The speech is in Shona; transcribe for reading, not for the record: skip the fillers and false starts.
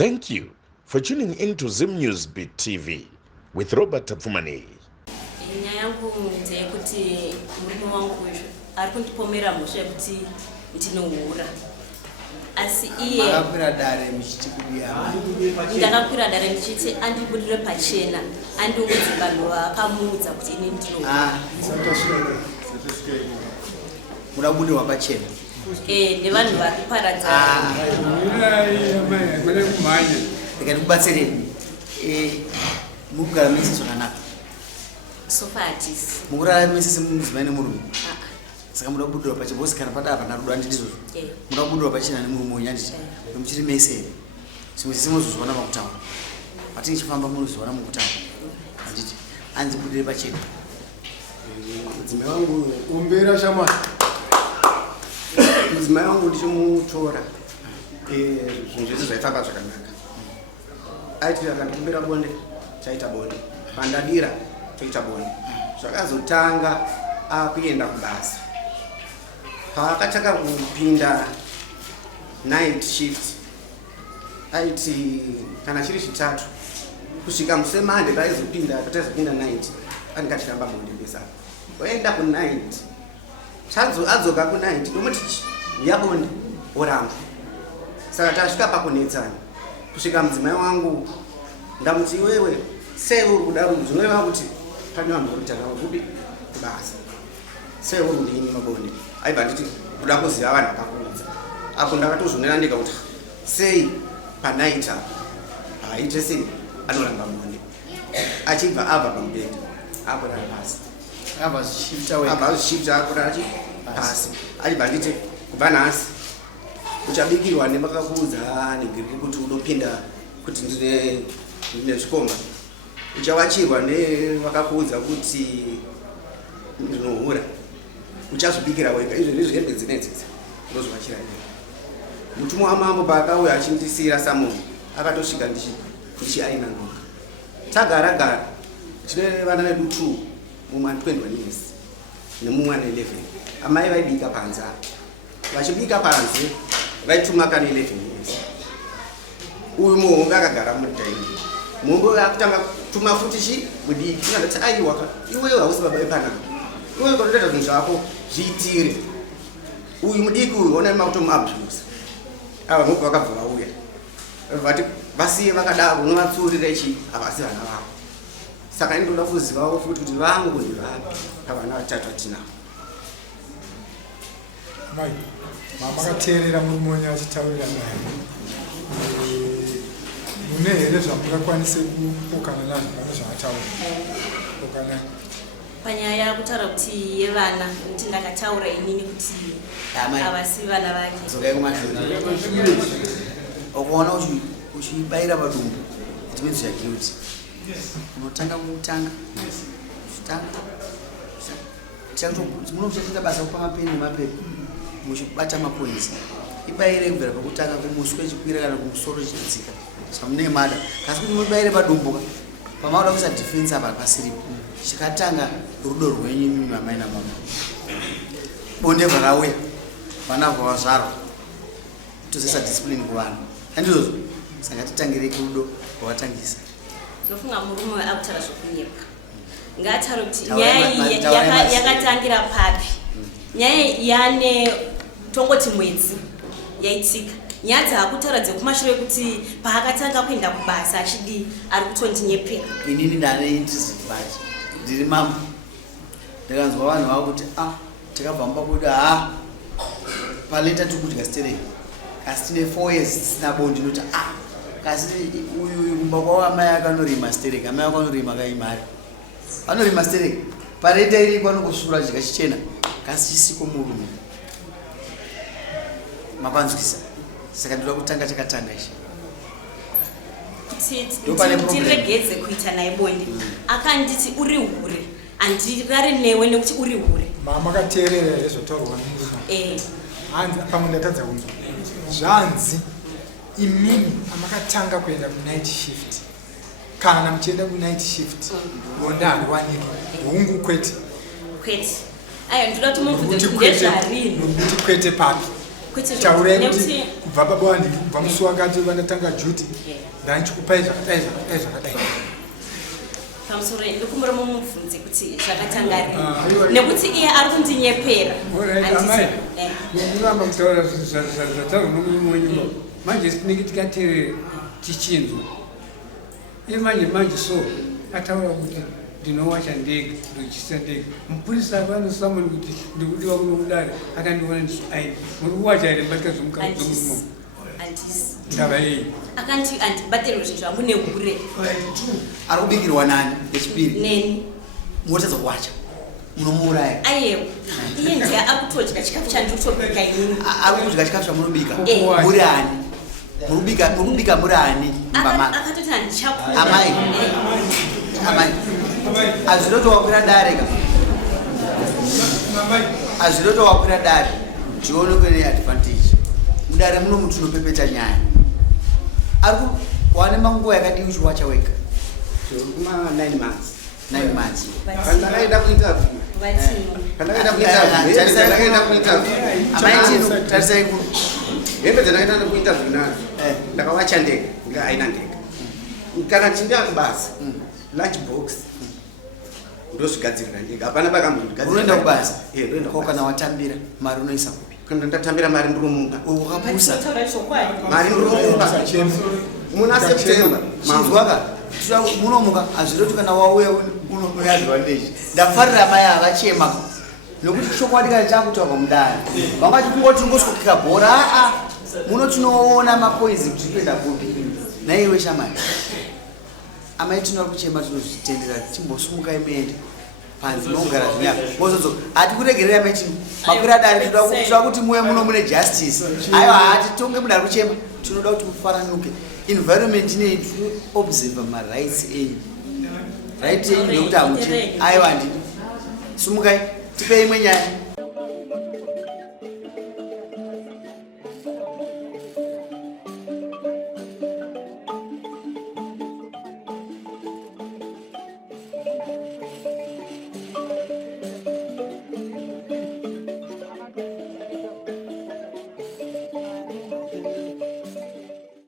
Thank you for tuning in to Zim News Beat TV with Robert Tafumani. Nyaya yangu ndeyekuti murume wangu ari kundipomera mhosva yekuti ndinohura, asi iye ndakakwira dare ndichiti andibudire pachena andiudze vanhu vakamuudza kuti ini ndinohura. Munabudirwa pachena nevanhu vari kuparadza. ndikubatsireni mukugara mese zvakanaka sofa hatisi mukurara mese mudzimai nemurume saka muda kubudirwa pachena bosi kana padava pana rudo handitizvozvo muda kubudirwa pachena nemurume wenyu handiti muchiri mese zvimwe zvese munozozviona pakutaura patinge chifamba munozviona mukutaura handiti anzibudire pachena mudzimai wangu umbera shamwari mudzimai wangu ndichimutora zvinhu zvese zvaifamba zvakanaka aiti akandikumbira bonde chaita bonde pandadira toita bonde zvakazotanga akuenda kubasa paakatanga kupinda night shift aiti kana chiri chitatu kusvika musemande pataizopinda night andikachiramba bonde besaka oenda kunight adzoka kunight tomuti yabonde oramba saka tasvika pakunetsana kusvika mudzimai wangu ndamuti iwewe sei uri kudaro zvinoreva kuti pane vanhu vari kutanga kudi kubasa sei uri kudini mabonde aibva nditi kuda kuziva vanhu vakakuudza apo ndakatozvionera ndika kuti sei panight apo haite sei anoramba bonde achibva abva pamubhedha akurara pasi abva zvichifta akurara pasi achibva nditi kubva nhasi uchabikirwa nevakakuudza negiriri kuti unopinda kuti ndine zvikomba uchavachirwa nevakakuudza kuti ndinohura uchazvibikira wega izvo ndizvo hembe dzinedzidzi unozvivachira ega mutumwa wamambo paakauya achindisiyira samoni akatosvika ndichiaina ndoka tagara tine vana vedu 2 mumwe 21 years nemumwe ane 11 amai vaibika panze vachibika panze vaituma kana 11 years uyu muhombe akagara mudhaini muhombe akutanga kutuma futi mudiki akati aiwa iwewe hausi baba vepanapa iwewe kanotoita zvinhu zvako zviitire uyu mudiki uyu ona makutomuabhusa ava mhombe vakabva vauya vati vasiye vakadaro unovatsuurira ichi havasi vana vavo saka indoda kuzivawo futi kuti vangu ndivapi pavana vatatu atinavo. Mai, makateerera murume wenyu achitaurira naye mune here zvamungakwanise kupokana nazvo pane zvavataura pokana panyaya yakutaura kuti yevana kuti ndakataura inini kuti havasi vana vake zokai kumashure ukaona uchibayira padumbu itimenzi yaguilty unotanga kutanga munochachita basa kupa mapeni nemapepa muchibata mapoints ibayire kubvira pakutanga kumuswe chikwira kana kumusoro chidzika saka mune mada kasi kuti mubayire padumbuka pamauda kuisa defense apa pasiripo chikatanga rudo rwenyu mimi mamai namama bonde varauya vana vavazvarwa tozoisa discipline kuvanhu handizvozvo saka titangire kurudo rwawatangisa ndofunga murume akutaura zvokunyepa ngataura kuti nyaya yakatangira papi nyaya yane tongoti mwedzi yaitika nyaya dzaakutaura dzekumashure kuti paakatanga kuenda kubasa achidi ari kutondinyephera inini ndaneitizivachi ndiri mambo ndakanzwa vanhu vavo kuti tikabva mumba kwedu paleta tikudya stereki kasi tine 4 years tisina bondi noti kasi uyu kumba kwavo amai akanorima stereki amai akanorima kaimari anorima stereki pareta iri kwanokusura chika chichena kasi chisiko murume makwanzwisa saka ndoda kutanga takatanga ichi kuti tiregedze kuita naye bonde akanditi uri hure handirari newe nekuti uri hure makateerera here zvotaurwa nemurume hanzi pamwe ndatadza kunzwa zvanzi imini amakatanga kuenda kunight shift kana muchienda kunight shift bonde hariwaniki hungu kwete ayo ndoda kuti mubvudze kuti ndezvarini kuti kwete papi taurai kuti kubva baba wandiri kubva musi wakati vandatanga juti ndanchikupai zvakadai pamusoro ndikumbura mumubvunze kuti zvakatanga rii nekuti iye ari kundinyepera ndivamba kutaura zvataura nomunyumba manje tinenge tikateerera tichinzwa iye manje so ataura kuti ndinowacha ndege ndochisa ndege mupurisa vanosamoni kuti ndikudiwa kuno kudare akandiona ndisi aini muri kuwacha here mbatika zvomukazomurumo ndava iyi akanti andibatirwe zvinhu zvangu nehure ari kubikirwa nani echipiri neni motadza kuwacha munomuuraya aiyewo iye ndiye akutodya chikafu chandiri kutobika inini ari kudya chikafu chamunobika muri ani murikubika muri ani mumba akatoti handichakura amai azvirotowakwira dare ka azvirotowakwira dare tione kune advantage mudare muno muti unopepeta nyaya ari wane manguva yakadii uchiwacha wega kuma 9 months pandakaenda kuinterview hembe dzandakaenda kuinterview nazo ndakawacha ndege nga aina ndege kana chindaa kubasa lunch box ndozvigadzirira ndege hapana unoenda kubasa ko kana watambira mari unoisa kupi kana ndatambira mari ndiromuka ukapusa mari ndiromuka muna september manzwaka munomuka hazviroti kana wauya unoadvantage ndafarira mai avachema nokuti chokwadi kana chakutaurwa mudare vangati kungoti ngoswokika bhora muno tinoona mapoizi kuti kuenda kupi naiwe shamai amai tinori kuchema tinozvitendera timbosumuka imende panzi nogara zvinyaka mozodzo hati kuregerera maitini makwira dare toda kuti muye muno mune justice aiwa hati tonge mudari kuchema tinoda kuti mufaranuke environment ine observe marights enyu right enyu nekuti hamuchema aiwa ndini sumukai tipei imwe nyaya